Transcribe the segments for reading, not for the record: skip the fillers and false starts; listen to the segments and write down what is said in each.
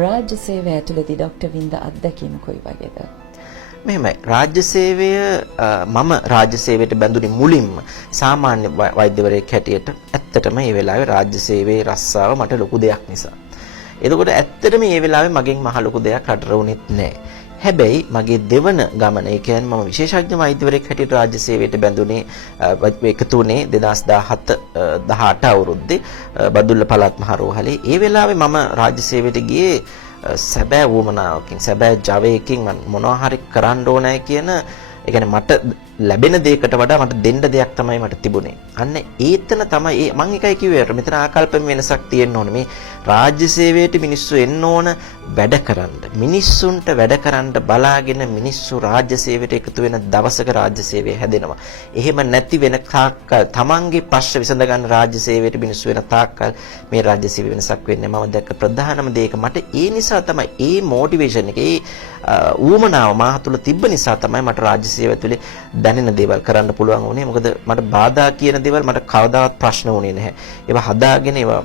රාජ්‍ය සේවය ඇතුළතදී ડોක්ටර් වින්ද අත්දැකීම කොයි වගේද? මෙහෙමයි රාජ්‍ය සේවය මම රාජ්‍ය සේවයට බැඳුනේ මුලින්ම සාමාන්‍ය වෛද්‍යවරයෙක් හැටියට ඇත්තටම මේ වෙලාවේ රාජ්‍ය සේවයේ රස්සාව මට ලොකු දෙයක් නිසා. එතකොට ඇත්තටම මේ වෙලාවේ මගෙන් මහ ලොකු දෙයක් රටට වුණෙත් නැහැ. හැබැයි මගේ දෙවන ගමන ඒ කියන්නේ මම විශේෂඥ වෛද්‍යවරයෙක් හැටියට රාජ්‍ය සේවයට බැඳුනේ එකතු වුණේ 2017 18 අවුරුද්දේ බදුල්ල පළාත් මහ රෝහලේ. ඒ වෙලාවේ මම රාජ්‍ය සේවයට ගියේ සැබෑ වුමනාවකින් සැබෑ ජවයකින් මම මොනවා හරි කරන්න ඕනයි කියන ඒ කියන්නේ මට ලැබෙන දෙයකට වඩා මට දෙන්න දෙයක් තමයි මට තිබුණේ. අන්න ඒතන තමයි මම එකයි කිව්වේ මෙතන ආකල්පෙම වෙනසක් තියෙන්න ඕනේ. මේ රාජ්‍ය සේවයට මිනිස්සු එන්න ඕන වැඩ කරන්න. මිනිස්සුන්ට වැඩ කරන්න බලාගෙන මිනිස්සු රාජ්‍ය සේවයට එකතු වෙන දවසක රාජ්‍ය සේවය හැදෙනවා. එහෙම නැති වෙන තාක්කල් තමන්ගේ ප්‍රශ්න විසඳ ගන්න රාජ්‍ය සේවයට මිනිස්සු වෙන තාක්කල් මේ රාජ්‍ය සේවය වෙනසක් වෙන්නේ. මම දැක්ක ප්‍රධානම දෙයක මට ඒ නිසා තමයි ඒ මොටිවේෂන් එක ඒ ඌමනාව මා තුළ තිබ්බ නිසා තමයි මට රාජ්‍ය සේවය තුළ දැනෙන දේවල් කරන්න පුළුවන් වුණේ. මොකද මට බාධා කියන දේවල් මට කවදාවත් ප්‍රශ්න වුණේ නැහැ. ඒවා හදාගෙන ඒවා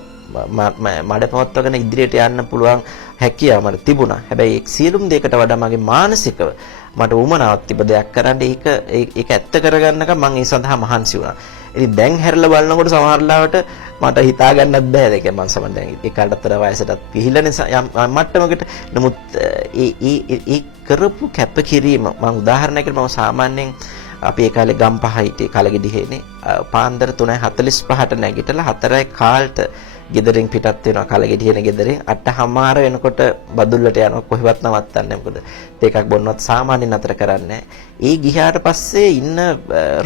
මඩ පවත්වාගෙන ඉදිරියට යන්න පුළුවන් හැකියාව මට තිබුණා. හැබැයි ඒ සියලුම දෙයකට වඩා මගේ මානසිකව මට උමනාවක් තිබ්බ දෙයක් කරන්න ඒක ඇත්ත කරගන්නකම් මම ඒ සඳහා මහන්සි වුණා. ඉතින් දැන් හැරලා බලනකොට සමහර ලාවට මට හිතා ගන්නත් බෑ. ඒක මම සමහර දැන් ඒ කාලතර වයසටත් පිළිලා නිසා යම් මට්ටමකට. නමුත් ඒ කරපු කැපකිරීම මම උදාහරණයකට මම සාමාන්‍යයෙන් අපි ඒ කාලේ ගම්පහ හිටියේ කලගෙඩිහේනේ පාන්දර 3:45ට නැගිටලා 4යි කාල්ට ගෙදරින් පිටත් වෙනවා කලගෙඩිහේනේ ගෙදරින් 8:00 වෙනකොට බදුල්ලට යනවා කොහෙවත් නවත්තන්නේ මොකද ඒකක් බොන්නවත් සාමාන්‍යයෙන් අතර කරන්නේ ඒ ගියාට පස්සේ ඉන්න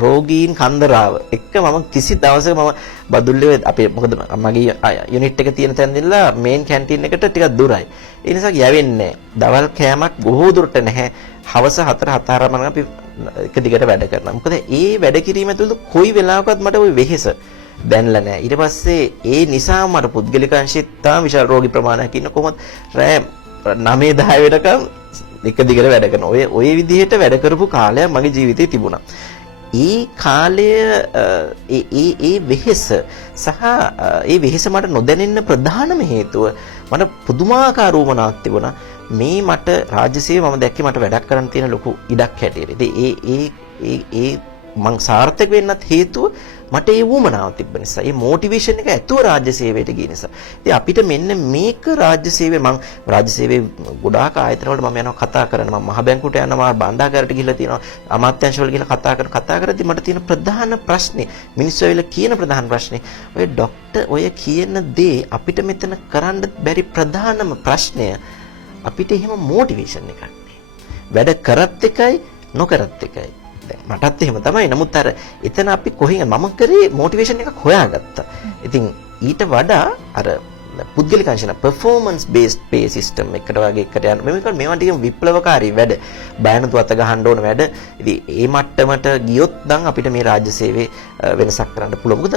රෝගීන් කන්දරාව එක්ක මම කිසි දවසක මම බදුල්ලේ අපේ මොකද මගේ යුනිට් එක තියෙන තැන ඉඳලා මේන් කැන්ටින් එකට ටිකක් දුරයි ඒ නිසා යවෙන්නේ දවල් කෑමක් බොහෝ දුරට නැහැ හවස 4:00 අපි එක දිගට වැඩ කරනවා. මොකද ඒ වැඩ කිරීම ඇතුළත කොයි වෙලාවකවත් මට ওই වෙහෙස දැනලා නැහැ. ඊට පස්සේ ඒ නිසා මට පුද්ගලික අංශෙත් තාම විශාල රෝගී ප්‍රමාණයක් ඉන්න කොහොමද රෑ 9-10 වෙනකම් එක දිගට වැඩ කරනවා. ඔය විදිහට වැඩ කරපු කාලයක් මගේ ජීවිතේ තිබුණා. ඒ කාලය ඒ වෙහෙස සහ ඒ වෙහෙස මට නොදැනෙන්න ප්‍රධානම හේතුව මට පුදුමාකාර උමනාවක් තිබුණා. මේ මට රාජ්‍ය සේවය මම දැක්කේ මට වැඩක් කරන්න තියෙන ලොකු ඉඩක් හැටියට. ඉතින් ඒ මං සාර්ථක වෙන්නත් හේතුව මට ඒ වුමනාව තිබ්බ නිසා. ඒ මොටිවේෂන් එක ඇතුව රාජ්‍ය සේවයට ගිය නිසා. ඉතින් අපිට මෙන්න මේක රාජ්‍ය සේවය මං රාජ්‍ය සේවයේ ගොඩාක් ආයතන වලට මම යනවා කතා කරනවා. මම මහ බැංකුවට යනවා බණ්ඩාගාරයට ගිහිල්ලා තියෙනවා. අමාත්‍යාංශ වල ගිහිල්ලා කතා කරද්දි මට තියෙන ප්‍රධාන ප්‍රශ්නේ මිනිස්සු ඇවිල්ලා කියන ප්‍රධාන ප්‍රශ්නේ ඔය ડોක්ටර් ඔය කියන දේ අපිට මෙතන කරන්න බැරි ප්‍රධානම ප්‍රශ්නය අපිට එහෙම මොටිවේෂන් එකක් නෑ. වැඩ කරත් එකයි නොකරත් එකයි. මටත් එහෙම තමයි. නමුත් අර එතන අපි කොහෙන් මම කරේ මොටිවේෂන් එකක් හොයාගත්තා. ඉතින් ඊට වඩා අර පුද්ගලික අංශන performance based pay system එකට වගේ එකට යන මේවා ටිකම විප්ලවකාරී වැඩ. බයනතු අත ගහන්න ඕන වැඩ. ඉතින් ඒ මට්ටමට ගියොත් නම් අපිට මේ රාජ්‍ය සේවයේ වෙනසක් කරන්න පුළුවන්. මොකද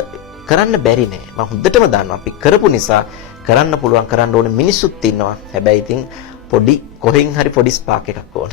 කරන්න බැරි නෑ. මම හොඳටම දන්නවා අපි කරපු නිසා කරන්න පුළුවන් කරන්න ඕන මිනිස්සුත් ඉන්නවා. හැබැයි ඉතින් පොඩි කොහෙන් හරි පොඩි ස්පාක් එකක් ඕන.